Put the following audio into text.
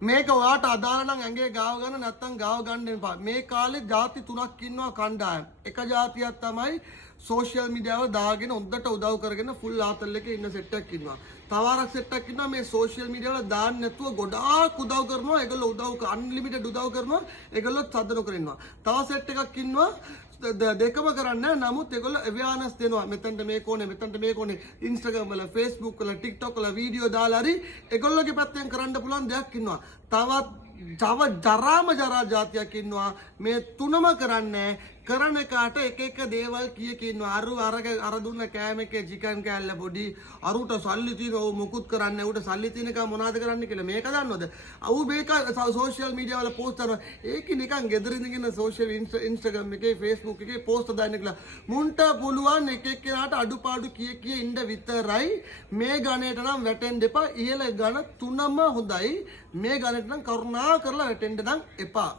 මේක ඔයාට අදාළ නම් ඇඟේ ගාව ගන්න නැත්නම් ගාව ගන්න එපා. මේ කාලේ ಜಾති තුනක් ඉන්නවා කණ්ඩායම්. එක ಜಾතියක් තමයි සෝෂියල් මීඩියාව දාගෙන උද්දට උදව් කරගෙන ෆුල් ආතල් එකේ ඉන්න සෙට් එකක් ඉන්නවා. තව ආරක් සෙට් එකක් ඉන්නවා මේ සෝෂියල් මීඩියා වල දාන්න නැතුව ගොඩාක් උදව් කරනවා. ඒගොල්ලෝ උදව් අන්ලිමිටඩ් උදව් කරනවා. ඒගොල්ලෝ සද්ද නොකර ඉන්නවා. තව සෙට් එකක් ඉන්නවා දෙකම කරන්නේ නමුත් ඒගොල්ලෝ අව්‍යානස් දෙනවා. මෙතනට මේක ඕනේ මෙතනට මේක ඕනේ. Instagram වල Facebook වල TikTok වල වීඩියෝ දාලා හරි ඒගොල්ලෝගේ පැත්තෙන් කරන්න පුළුවන් දෙයක් ඉන්නවා. තව ජරාම ජරා જાතියක් ඉන්නවා. මේ තුනම කරන්නේ කරන එකට එක එක දේවල් කිය ඉන්නවා. අර දුන්න කෑම එකේ චිකන් කෑල්ල පොඩි අරුට සල්ලි තියෙනවා. ඔව් මුකුත් කරන්නේ. උට සල්ලි තියෙන එක මොනවද කරන්නේ කියලා මේක දන්නවද? අවු මේක සෝෂියල් මීඩියා වල පෝස්ට් කරනවා. ඒක නිකන් ගෙදර ඉඳගෙන සෝෂියල් Instagram එකේ Facebook එකේ පෝස්ට් දාන්න කියලා. මුන්ට පුළුවන් එක එක්කෙනාට අඩුපාඩු කිය ඉන්න විතරයි. මේ ගණේට නම් වැටෙන්න එපා. ඉහළ ගණ තුනම හොඳයි. මේ ගණේට නම් කරුණා කරලා වැටෙන්න නම් එපා.